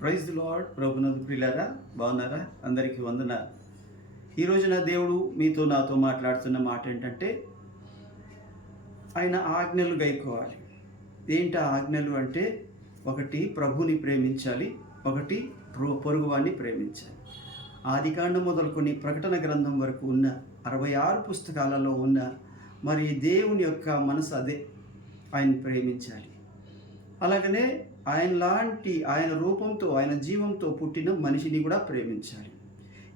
Praise the lord. ప్రభునందు ప్రిలారా బాగున్నారా? అందరికీ వందన ఈరోజు నా దేవుడు మీతో నాతో మాట్లాడుతున్న మాట ఏంటంటే ఆయన ఆజ్ఞలు గైకోవాలి. ఏంటి ఆజ్ఞలు అంటే ఒకటి ప్రభుని ప్రేమించాలి ఒకటి పొ- పొరుగువాన్ని ప్రేమించాలి. ఆదికాండం మొదలుకొని ప్రకటన గ్రంథం వరకు ఉన్న అరవై ఆరు పుస్తకాలలో ఉన్న మరి దేవుని యొక్క మనసు అదే ఆయన ప్రేమించాలి. అలాగనే ఆయన లాంటి ఆయన రూపంతో ఆయన జీవంతో పుట్టిన మనిషిని కూడా ప్రేమించాలి.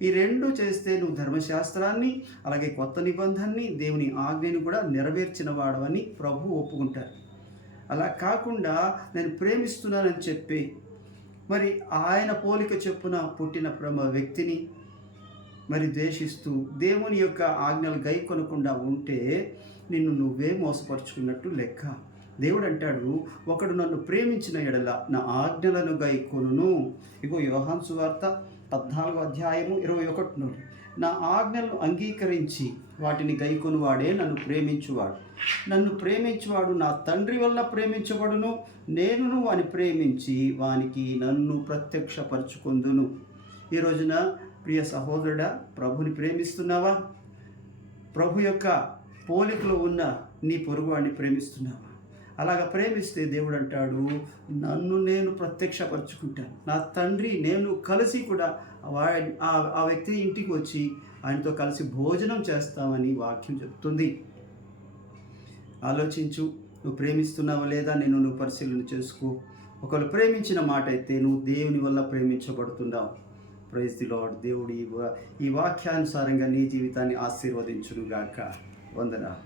ఈ రెండు చేస్తే నువ్వు ధర్మశాస్త్రాన్ని అలాగే కొత్త నిబంధనని దేవుని ఆజ్ఞని కూడా నెరవేర్చిన వాడవని ప్రభు ఒప్పుకుంటారు. అలా కాకుండా నేను ప్రేమిస్తున్నానని చెప్పి మరి ఆయన పోలిక చెప్పున పుట్టిన ప్రమ వ్యక్తిని మరి ద్వేషిస్తూ దేవుని యొక్క ఆజ్ఞలు గైకొనకుండా ఉంటే నిన్ను నువ్వే మోసపరుచుకున్నట్టు లెక్క. దేవుడు అంటాడు ఒకడు నన్ను ప్రేమించిన ఎడల నా ఆజ్ఞలను గైకొను ఇగో యోహాన్ సువార్త పద్నాలుగో అధ్యాయము ఇరవై ఒకటి నుండి నా ఆజ్ఞలను అంగీకరించి వాటిని గైకొనువాడే నన్ను ప్రేమించువాడు. నన్ను ప్రేమించువాడు నా తండ్రి వల్ల ప్రేమించబడును. నేనును వాని ప్రేమించి వానికి నన్ను ప్రత్యక్షపరుచుకుందును. ఈ రోజున ప్రియ సహోదరుడా ప్రభుని ప్రేమిస్తున్నావా? ప్రభు యొక్క పోలికలో ఉన్న నీ పొరుగువాడిని ప్రేమిస్తున్నావా? అలాగ ప్రేమిస్తే దేవుడు అంటాడు నన్ను నేను ప్రత్యక్షపరచుకుంటాను. నా తండ్రి నేను కలిసి కూడా వా ఆ- వ్యక్తి ఇంటికి వచ్చి ఆయనతో కలిసి భోజనం చేస్తామని వాక్యం చెప్తుంది. ఆలోచించు నువ్వు ప్రేమిస్తున్నావా లేదా నేను నువ్వు పరిశీలన చేసుకో. ఒకవేళ ప్రేమించిన మాట అయితే నువ్వు దేవుని వల్ల ప్రేమించబడుతున్నావు. ప్రైజ్ ది లాడ్ దేవుడు ఈ వా- ఈ వాక్యానుసారంగా నీ జీవితాన్ని ఆశీర్వదించునుగాక. వందనా